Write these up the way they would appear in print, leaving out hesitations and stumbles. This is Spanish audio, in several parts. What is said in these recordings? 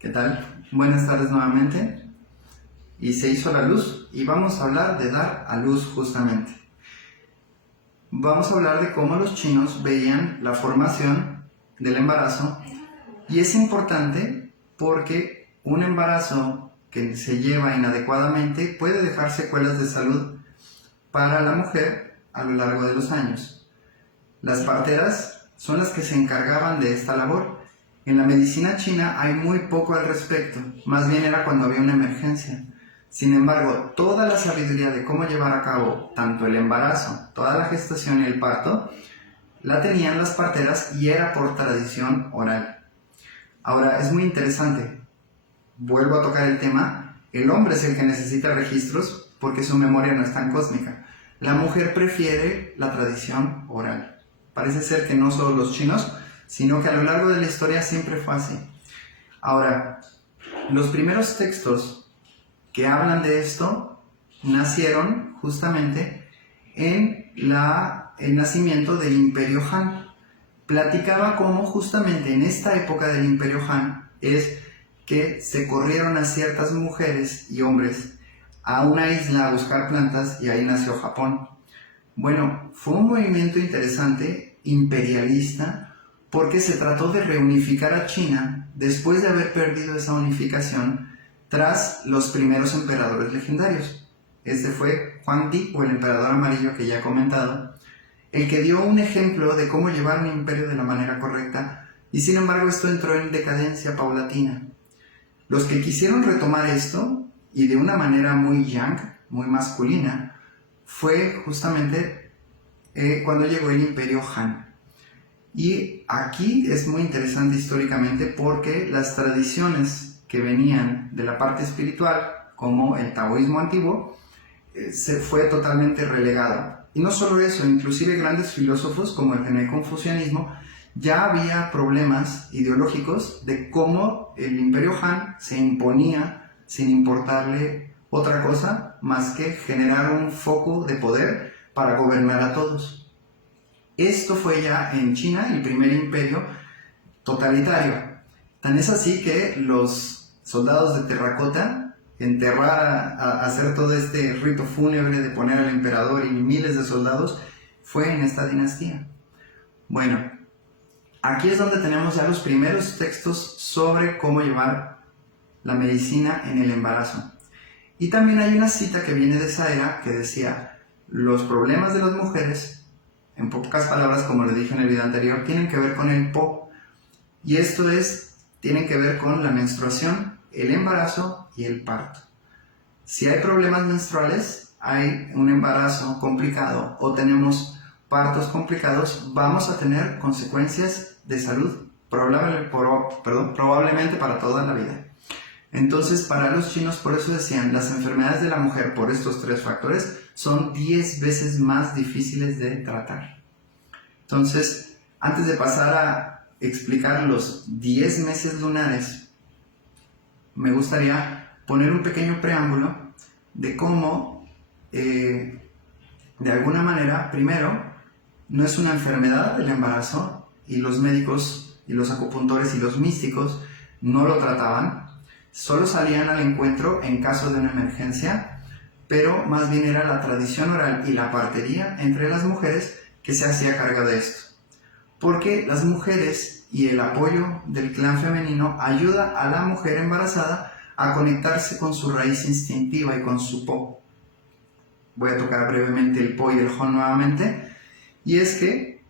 ¿Qué tal? Buenas tardes nuevamente. Y se hizo la luz y vamos a hablar de dar a luz justamente. Vamos a hablar de cómo los chinos veían la formación del embarazo y es importante porque un embarazo que se lleva inadecuadamente puede dejar secuelas de salud para la mujer a lo largo de los años. Las parteras son las que se encargaban de esta labor. En la medicina china hay muy poco al respecto, más bien era cuando había una emergencia. Sin embargo, toda la sabiduría de cómo llevar a cabo tanto el embarazo, toda la gestación y el parto, la tenían las parteras y era por tradición oral. Ahora, es muy interesante, vuelvo a tocar el tema, el hombre es el que necesita registros porque su memoria no es tan cósmica. La mujer prefiere la tradición oral. Parece ser que no solo los chinos, sino que a lo largo de la historia siempre fue así. Ahora, los primeros textos que hablan de esto nacieron justamente en el nacimiento del Imperio Han. Platicaba cómo justamente en esta época del Imperio Han es que se corrieron a ciertas mujeres y hombres a una isla a buscar plantas y ahí nació Japón. Bueno, fue un movimiento interesante, imperialista, porque se trató de reunificar a China después de haber perdido esa unificación tras los primeros emperadores legendarios. Este fue Huangdi, o el emperador amarillo que ya he comentado, el que dio un ejemplo de cómo llevar un imperio de la manera correcta, y sin embargo esto entró en decadencia paulatina. Los que quisieron retomar esto, y de una manera muy yang, muy masculina, fue justamente cuando llegó el Imperio Han. Y aquí es muy interesante históricamente porque las tradiciones que venían de la parte espiritual, como el taoísmo antiguo, se fue totalmente relegado. Y no solo eso, inclusive grandes filósofos como el confucianismo, ya había problemas ideológicos de cómo el Imperio Han se imponía sin importarle otra cosa más que generar un foco de poder para gobernar a todos. Esto fue ya en China el primer imperio totalitario. Tan es así que los soldados de terracota, enterrar, hacer todo este rito fúnebre de poner al emperador y miles de soldados, fue en esta dinastía. Bueno, aquí es donde tenemos ya los primeros textos sobre cómo llevar la medicina en el embarazo. Y también hay una cita que viene de esa era que decía, los problemas de las mujeres, en pocas palabras, como le dije en el video anterior, tienen que ver con el Po. Y esto tienen que ver con la menstruación, el embarazo y el parto. Si hay problemas menstruales, hay un embarazo complicado o tenemos partos complicados, vamos a tener consecuencias de salud, probablemente para toda la vida. Entonces, para los chinos, por eso decían, las enfermedades de la mujer por estos tres factores son 10 veces más difíciles de tratar. Entonces, antes de pasar a explicar los 10 meses lunares, me gustaría poner un pequeño preámbulo de cómo, de alguna manera, primero, no es una enfermedad el embarazo y los médicos y los acupuntores y los místicos no lo trataban, solo salían al encuentro en caso de una emergencia, pero más bien era la tradición oral y la partería entre las mujeres que se hacía cargo de esto. Porque las mujeres y el apoyo del clan femenino ayuda a la mujer embarazada a conectarse con su raíz instintiva y con su Po. Voy a tocar brevemente el Po y el Hon nuevamente. Y es que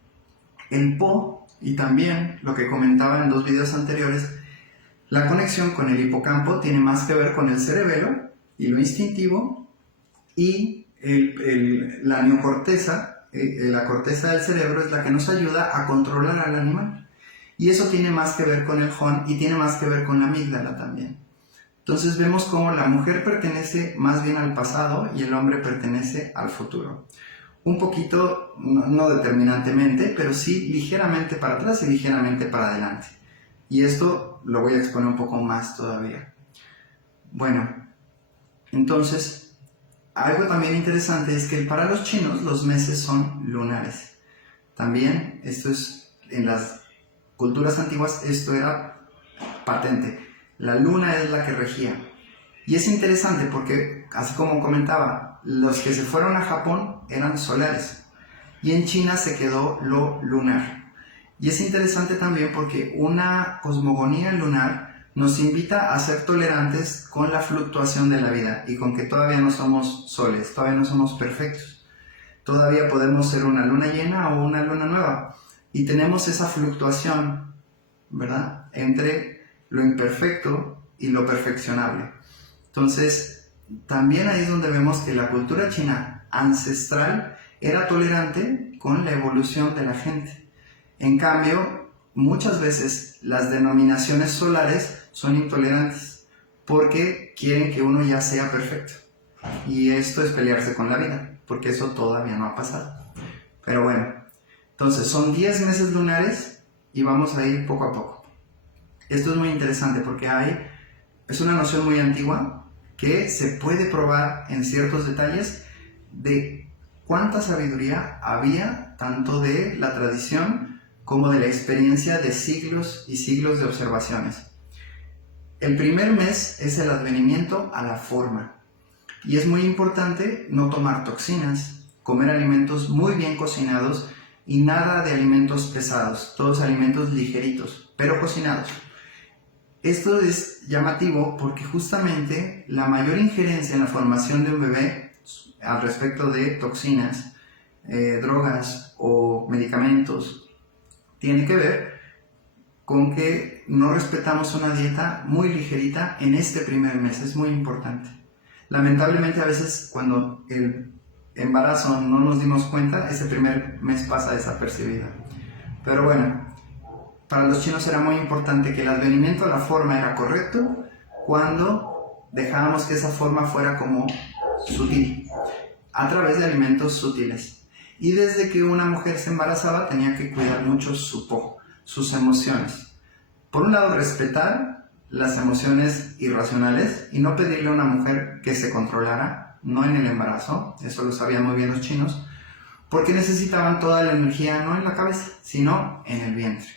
el Po, y también lo que comentaba en 2 videos anteriores, la conexión con el hipocampo tiene más que ver con el cerebelo y lo instintivo, y la neocorteza, la corteza del cerebro es la que nos ayuda a controlar al animal. Y eso tiene más que ver con el Hon y tiene más que ver con la amígdala también. Entonces vemos cómo la mujer pertenece más bien al pasado y el hombre pertenece al futuro. Un poquito, no determinantemente, pero sí ligeramente para atrás y ligeramente para adelante. Y esto lo voy a exponer un poco más todavía. Bueno, entonces, algo también interesante es que para los chinos los meses son lunares. También, esto es, en las culturas antiguas, esto era patente. la luna es la que regía. Y es interesante porque, así como comentaba, los que se fueron a Japón eran solares y en China se quedó lo lunar. Y es interesante también porque una cosmogonía lunar nos invita a ser tolerantes con la fluctuación de la vida y con que todavía no somos soles, todavía no somos perfectos. Todavía podemos ser una luna llena o una luna nueva y tenemos esa fluctuación, ¿verdad?, entre lo imperfecto y lo perfeccionable. Entonces, también ahí es donde vemos que la cultura china ancestral era tolerante con la evolución de la gente. En cambio, muchas veces las denominaciones solares son intolerantes porque quieren que uno ya sea perfecto. Y esto es pelearse con la vida, porque eso todavía no ha pasado. Pero bueno, entonces son 10 meses lunares y vamos a ir poco a poco. Esto es muy interesante porque es una noción muy antigua que se puede probar en ciertos detalles de cuánta sabiduría había tanto de la tradición como de la experiencia de siglos y siglos de observaciones. El primer mes es el advenimiento a la forma y es muy importante no tomar toxinas, comer alimentos muy bien cocinados y nada de alimentos pesados, todos alimentos ligeritos, pero cocinados. Esto es llamativo porque justamente la mayor injerencia en la formación de un bebé al respecto de toxinas, drogas o medicamentos tiene que ver con que no respetamos una dieta muy ligerita en este primer mes. Es muy importante. Lamentablemente a veces cuando el embarazo no nos dimos cuenta, ese primer mes pasa desapercibido. Pero bueno, para los chinos era muy importante que el advenimiento a la forma era correcto cuando dejábamos que esa forma fuera como sutil, a través de alimentos sutiles. Y desde que una mujer se embarazaba tenía que cuidar mucho su po, sus emociones. Por un lado, respetar las emociones irracionales y no pedirle a una mujer que se controlara, no en el embarazo, eso lo sabían muy bien los chinos, porque necesitaban toda la energía no en la cabeza, sino en el vientre.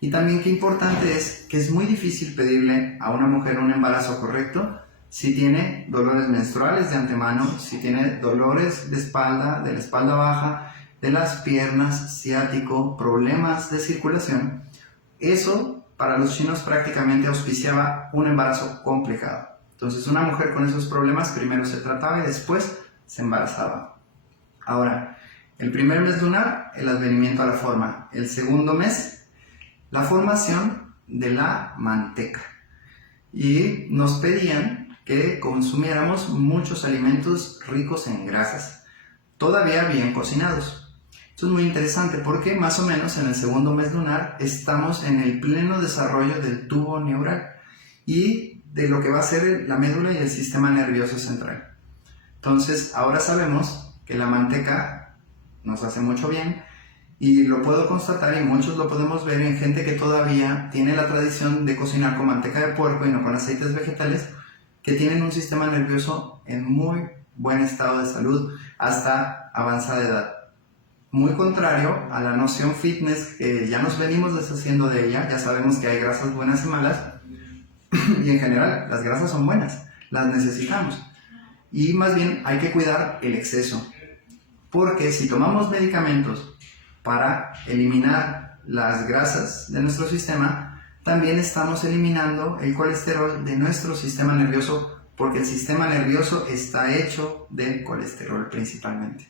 Y también qué importante es que es muy difícil pedirle a una mujer un embarazo correcto si tiene dolores menstruales de antemano, si tiene dolores de la espalda baja, de las piernas, ciático, problemas de circulación. Eso para los chinos prácticamente auspiciaba un embarazo complicado. Entonces una mujer con esos problemas primero se trataba y después se embarazaba. Ahora, el primer mes lunar, el advenimiento a la forma. El segundo mes, la formación de la manteca. Y nos pedían que consumiéramos muchos alimentos ricos en grasas, todavía bien cocinados. Esto es muy interesante porque más o menos en el segundo mes lunar estamos en el pleno desarrollo del tubo neural y de lo que va a ser la médula y el sistema nervioso central. Entonces ahora sabemos que la manteca nos hace mucho bien. Y lo puedo constatar y muchos lo podemos ver en gente que todavía tiene la tradición de cocinar con manteca de puerco y no con aceites vegetales, que tienen un sistema nervioso en muy buen estado de salud hasta avanzada edad. Muy contrario a la noción fitness que ya nos venimos deshaciendo de ella, ya sabemos que hay grasas buenas y malas y en general las grasas son buenas, las necesitamos. Y más bien hay que cuidar el exceso, porque si tomamos medicamentos para eliminar las grasas de nuestro sistema, también estamos eliminando el colesterol de nuestro sistema nervioso, porque el sistema nervioso está hecho de colesterol principalmente.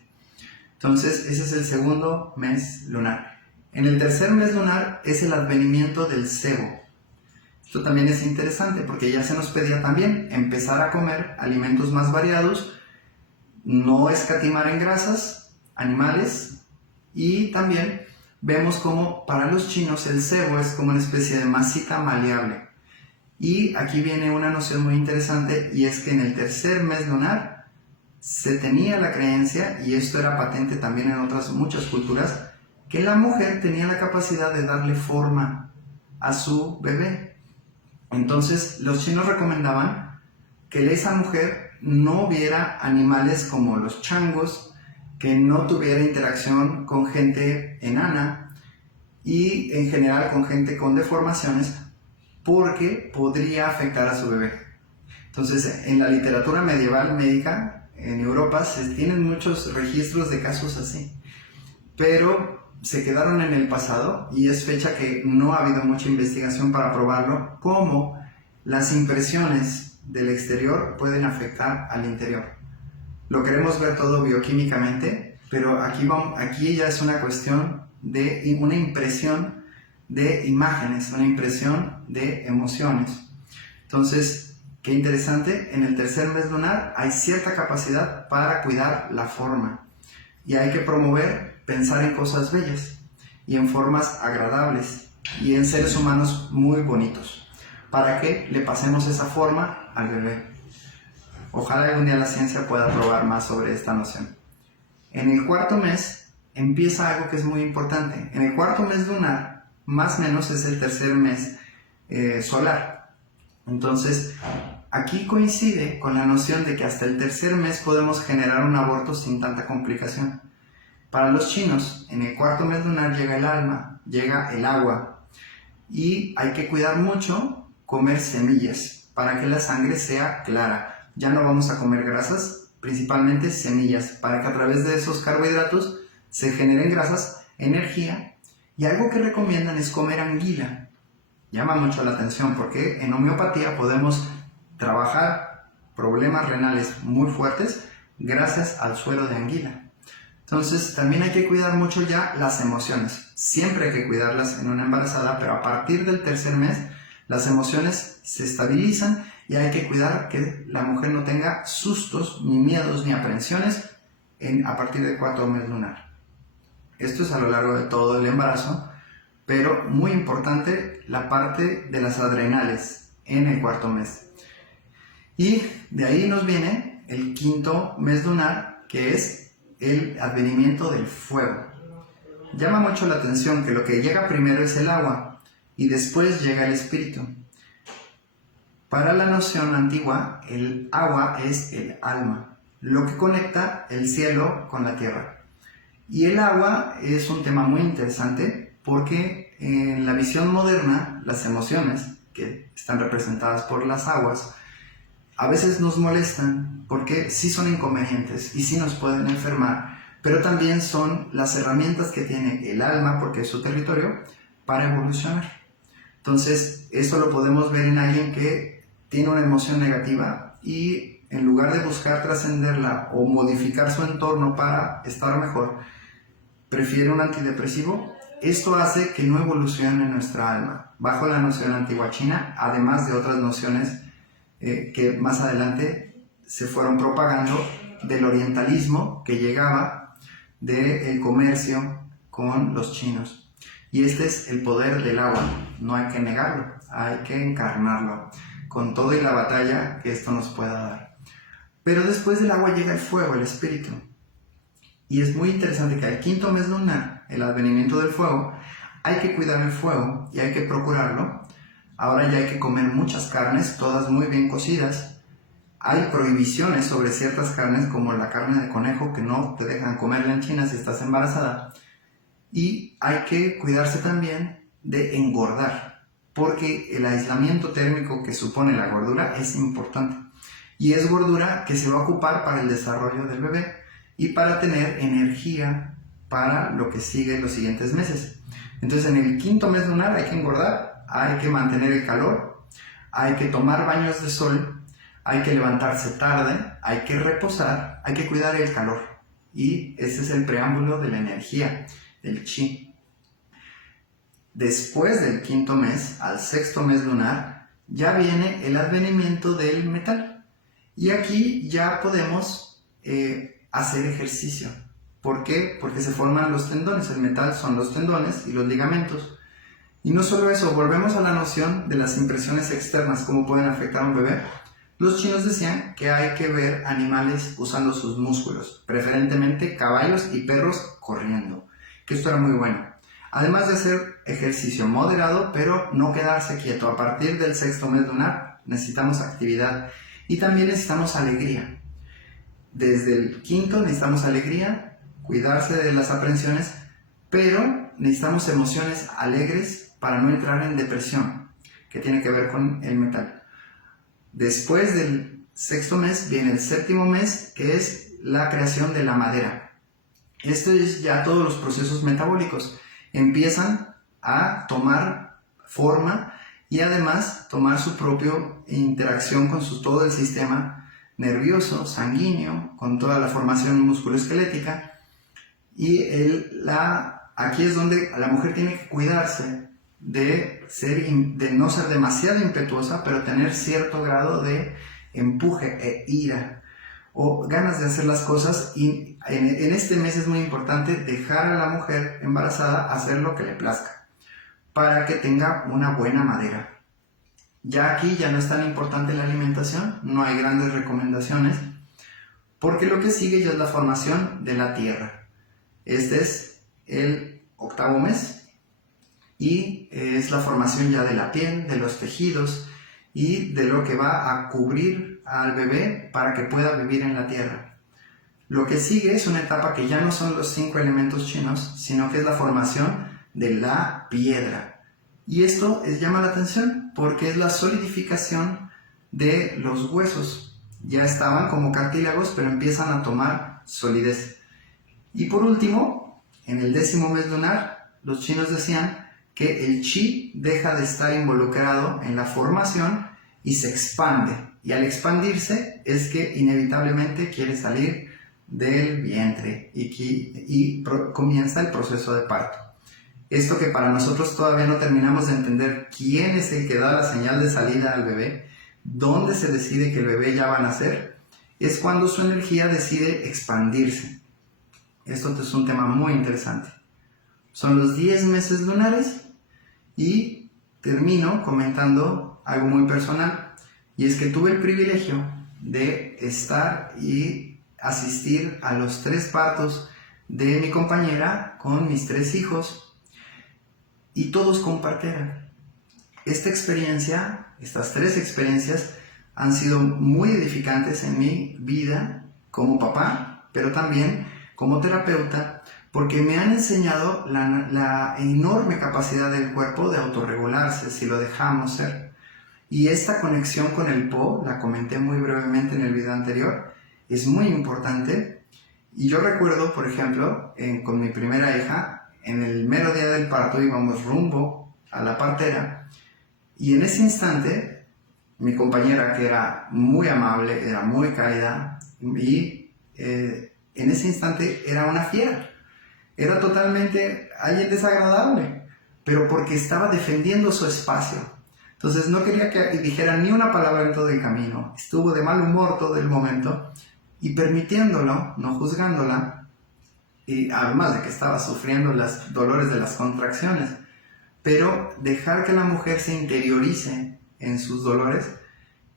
Entonces, ese es el segundo mes lunar. En el tercer mes lunar es el advenimiento del cebo. Esto también es interesante porque ya se nos pedía también empezar a comer alimentos más variados, no escatimar en grasas animales. Y también vemos como para los chinos el cebo es como una especie de masita maleable. Y aquí viene una noción muy interesante y es que en el tercer mes lunar se tenía la creencia, y esto era patente también en otras muchas culturas, que la mujer tenía la capacidad de darle forma a su bebé. Entonces los chinos recomendaban que esa mujer no viera animales como los changos, que no tuviera interacción con gente enana y en general con gente con deformaciones, porque podría afectar a su bebé. Entonces, en la literatura medieval médica, en Europa, se tienen muchos registros de casos así, pero se quedaron en el pasado y es fecha que no ha habido mucha investigación para probarlo, cómo las impresiones del exterior pueden afectar al interior. Lo queremos ver todo bioquímicamente, pero aquí ya es una cuestión de una impresión de imágenes, una impresión de emociones. Entonces, qué interesante, en el tercer mes lunar hay cierta capacidad para cuidar la forma y hay que promover pensar en cosas bellas y en formas agradables y en seres humanos muy bonitos para que le pasemos esa forma al bebé. Ojalá algún día la ciencia pueda probar más sobre esta noción. En el cuarto mes empieza algo que es muy importante. En el cuarto mes lunar, más o menos es el tercer mes solar. Entonces, aquí coincide con la noción de que hasta el tercer mes podemos generar un aborto sin tanta complicación. Para los chinos, en el cuarto mes lunar llega el alma, llega el agua y hay que cuidar mucho comer semillas para que la sangre sea clara. Ya no vamos a comer grasas, principalmente semillas, para que a través de esos carbohidratos se generen grasas, energía, y algo que recomiendan es comer anguila. Llama mucho la atención porque en homeopatía podemos trabajar problemas renales muy fuertes gracias al suero de anguila. Entonces también hay que cuidar mucho ya las emociones. Siempre hay que cuidarlas en una embarazada, pero a partir del tercer mes las emociones se estabilizan y hay que cuidar que la mujer no tenga sustos, ni miedos, ni aprensiones a partir del cuarto mes lunar. Esto es a lo largo de todo el embarazo, pero muy importante la parte de las adrenales en el cuarto mes. Y de ahí nos viene el quinto mes lunar, que es el advenimiento del fuego. Llama mucho la atención que lo que llega primero es el agua y después llega el espíritu. Para la noción antigua, el agua es el alma, lo que conecta el cielo con la tierra. Y el agua es un tema muy interesante porque en la visión moderna, las emociones, que están representadas por las aguas, a veces nos molestan porque sí son inconvenientes y sí nos pueden enfermar, pero también son las herramientas que tiene el alma, porque es su territorio, para evolucionar. Entonces, esto lo podemos ver en alguien que tiene una emoción negativa y en lugar de buscar trascenderla o modificar su entorno para estar mejor, prefiere un antidepresivo. Esto hace que no evolucione nuestra alma, bajo la noción antigua china, además de otras nociones que más adelante se fueron propagando del orientalismo que llegaba del comercio con los chinos. Y este es el poder del agua, no hay que negarlo, hay que encarnarlo, con todo y la batalla que esto nos pueda dar. Pero después del agua llega el fuego, el espíritu. Y es muy interesante que al quinto mes lunar, el advenimiento del fuego, hay que cuidar el fuego y hay que procurarlo. Ahora ya hay que comer muchas carnes, todas muy bien cocidas. Hay prohibiciones sobre ciertas carnes como la carne de conejo que no te dejan comerla en China si estás embarazada. Y hay que cuidarse también de engordar, porque el aislamiento térmico que supone la gordura es importante. Y es gordura que se va a ocupar para el desarrollo del bebé y para tener energía para lo que sigue en los siguientes meses. Entonces en el quinto mes lunar hay que engordar, hay que mantener el calor, hay que tomar baños de sol, hay que levantarse tarde, hay que reposar, hay que cuidar el calor. Y ese es el preámbulo de la energía, del chi. Después del quinto mes, al sexto mes lunar, ya viene el advenimiento del metal. Y aquí ya podemos hacer ejercicio. ¿Por qué? Porque se forman los tendones. El metal son los tendones y los ligamentos. Y no solo eso, volvemos a la noción de las impresiones externas, cómo pueden afectar a un bebé. Los chinos decían que hay que ver animales usando sus músculos, preferentemente caballos y perros corriendo, que esto era muy bueno. Además de hacer ejercicio moderado, pero no quedarse quieto. A partir del sexto mes lunar necesitamos actividad y también necesitamos alegría. Desde el quinto necesitamos alegría, cuidarse de las aprensiones, pero necesitamos emociones alegres para no entrar en depresión. que tiene que ver con el metal. Después del sexto mes viene el séptimo mes, que es la creación de la madera. Esto es ya todos los procesos metabólicos. Empiezan a tomar forma y además tomar su propia interacción con todo el sistema nervioso, sanguíneo, con toda la formación musculoesquelética. Y aquí es donde la mujer tiene que cuidarse de no ser demasiado impetuosa, pero tener cierto grado de empuje e ira o ganas de hacer las cosas. Y en este mes es muy importante dejar a la mujer embarazada hacer lo que le plazca para que tenga una buena madera. Ya aquí ya no es tan importante la alimentación, no hay grandes recomendaciones, porque lo que sigue ya es la formación de la tierra. Este es el octavo mes y es la formación ya de la piel, de los tejidos y de lo que va a cubrir al bebé para que pueda vivir en la tierra. Lo que sigue es una etapa que ya no son los 5 elementos chinos, sino que es la formación de la piedra. Y esto llama la atención porque es la solidificación de los huesos. Ya estaban como cartílagos, pero empiezan a tomar solidez. Y por último, en el 10º mes lunar, los chinos decían que el chi deja de estar involucrado en la formación y se expande. Y al expandirse es que inevitablemente quiere salir del vientre y comienza el proceso de parto. Esto que para nosotros todavía no terminamos de entender quién es el que da la señal de salida al bebé, dónde se decide que el bebé ya va a nacer, es cuando su energía decide expandirse. Esto es un tema muy interesante. Son los 10 meses lunares y termino comentando algo muy personal, y es que tuve el privilegio de estar y asistir a los 3 partos de mi compañera con mis 3 hijos, y todos con partera. Estas 3 experiencias han sido muy edificantes en mi vida como papá, pero también como terapeuta, porque me han enseñado la enorme capacidad del cuerpo de autorregularse si lo dejamos ser. Y esta conexión con el Po, la comenté muy brevemente en el video anterior, es muy importante. Y yo recuerdo, por ejemplo, con mi primera hija, en el mero día del parto íbamos rumbo a la partera, y en ese instante mi compañera, que era muy amable, era muy cálida, y en ese instante era una fiera, era totalmente alguien desagradable, pero porque estaba defendiendo su espacio. Entonces no quería que dijera ni una palabra en todo el camino, estuvo de mal humor todo el momento, y permitiéndolo, no juzgándola, y además de que estaba sufriendo los dolores de las contracciones, pero dejar que la mujer se interiorice en sus dolores.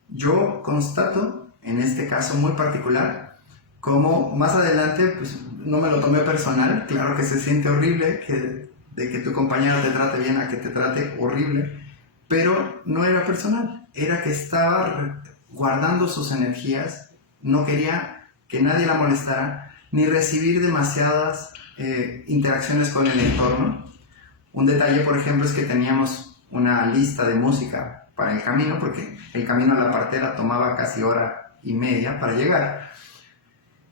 Yo constato, en este caso muy particular, como más adelante, pues no me lo tomé personal, claro que se siente horrible de que tu compañera te trate bien a que te trate horrible, pero no era personal, era que estaba guardando sus energías, no quería que nadie la molestara, ni recibir demasiadas interacciones con el entorno. Un detalle, por ejemplo, es que teníamos una lista de música para el camino, porque el camino a la partera tomaba casi 1:30 horas para llegar.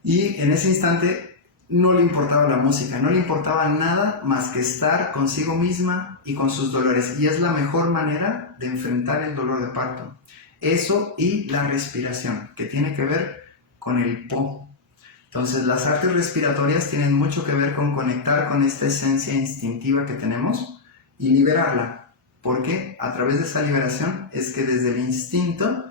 Y en ese instante no le importaba la música, no le importaba nada más que estar consigo misma y con sus dolores. Y es la mejor manera de enfrentar el dolor de parto. Eso y la respiración, que tiene que ver con el Po. Entonces, las artes respiratorias tienen mucho que ver con conectar con esta esencia instintiva que tenemos y liberarla, porque a través de esa liberación es que desde el instinto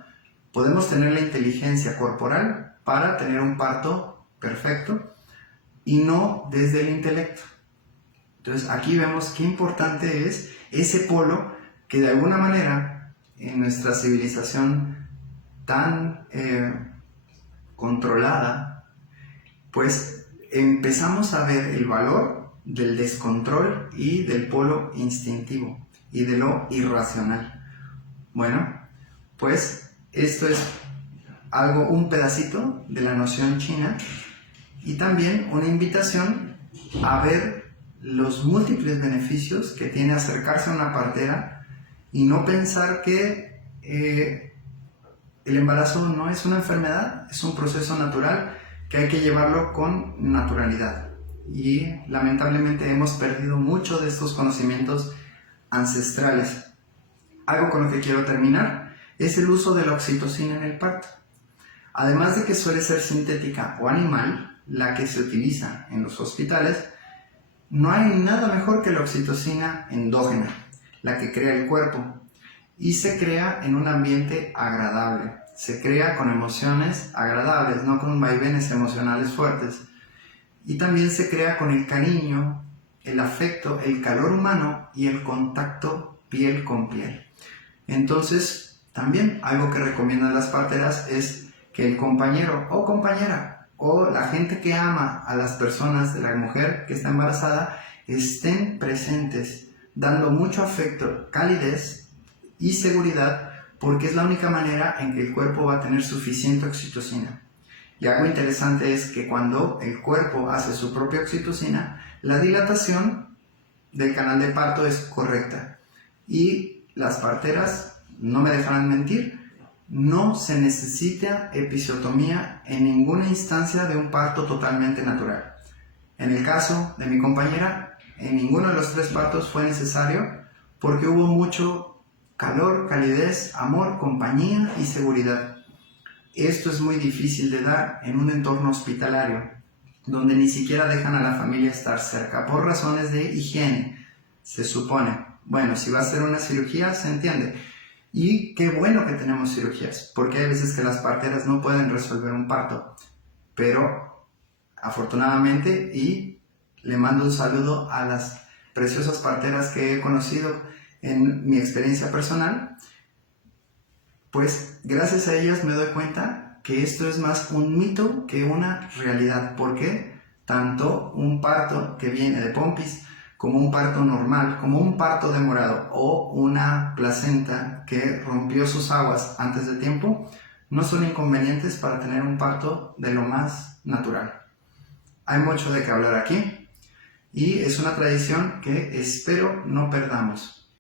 podemos tener la inteligencia corporal para tener un parto perfecto y no desde el intelecto. Entonces, aquí vemos qué importante es ese polo que de alguna manera en nuestra civilización tan controlada, pues empezamos a ver el valor del descontrol y del polo instintivo y de lo irracional. Bueno, pues esto es un pedacito de la noción china, y también una invitación a ver los múltiples beneficios que tiene acercarse a una partera y no pensar que el embarazo no es una enfermedad, es un proceso natural que hay que llevarlo con naturalidad. Y lamentablemente hemos perdido mucho de estos conocimientos ancestrales. Algo con lo que quiero terminar es el uso de la oxitocina en el parto. Además de que suele ser sintética o animal, la que se utiliza en los hospitales, no hay nada mejor que la oxitocina endógena, la que crea el cuerpo, y se crea en un ambiente agradable. Se crea con emociones agradables, no con vaivenes emocionales fuertes. Y también se crea con el cariño, el afecto, el calor humano y el contacto piel con piel. Entonces, también algo que recomiendan las parteras es que el compañero o compañera o la gente que ama a las personas de la mujer que está embarazada estén presentes, dando mucho afecto, calidez y seguridad, porque es la única manera en que el cuerpo va a tener suficiente oxitocina. Y algo interesante es que cuando el cuerpo hace su propia oxitocina, la dilatación del canal de parto es correcta. Y las parteras no me dejarán mentir, no se necesita episiotomía en ninguna instancia de un parto totalmente natural. En el caso de mi compañera, en ninguno de los 3 partos fue necesario porque hubo mucho calor, calidez, amor, compañía y seguridad. Esto es muy difícil de dar en un entorno hospitalario, donde ni siquiera dejan a la familia estar cerca por razones de higiene, se supone. Bueno, si va a ser una cirugía, se entiende. Y qué bueno que tenemos cirugías, porque hay veces que las parteras no pueden resolver un parto, pero afortunadamente, y le mando un saludo a las preciosas parteras que he conocido en mi experiencia personal, pues gracias a ellas me doy cuenta que esto es más un mito que una realidad, porque tanto un parto que viene de pompis como un parto normal, como un parto demorado o una placenta que rompió sus aguas antes de tiempo, no son inconvenientes para tener un parto de lo más natural. Hay mucho de qué hablar aquí y es una tradición que espero no perdamos.